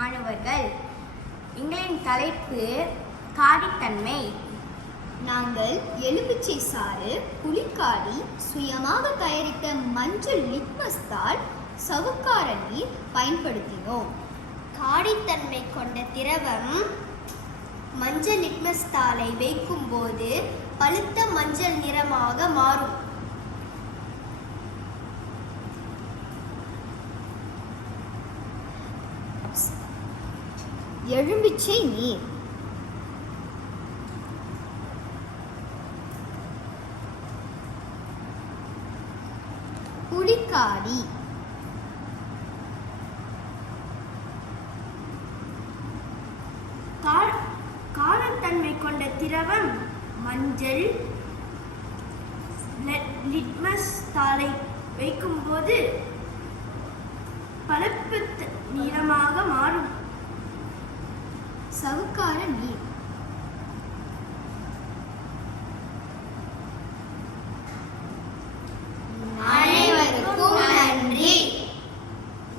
மாணவர்கள், எங்களின் தலைப்பு காடித்தன்மை. நாங்கள் எலுமிச்சை சாறு, புளிக்காடி, சுயமாக தயாரித்த மஞ்சள் லிட்மஸ் தாள், சவுக்கார நீர் பயன்படுத்தினோம். காடித்தன்மை கொண்ட திரவம் மஞ்சள் லிட்மஸ் தாளை வைக்கும் போது பழுத்த மஞ்சள் நிறமாக மாறும். எலுமிச்சை நீர், புளிக்காடி, காரத்தன்மை கொண்ட திரவம் மஞ்சள் லிட்மஸ் தாளை வைக்கும் போது பழுப்பு நிறமாக மாறும். சவுக்கார நீர்,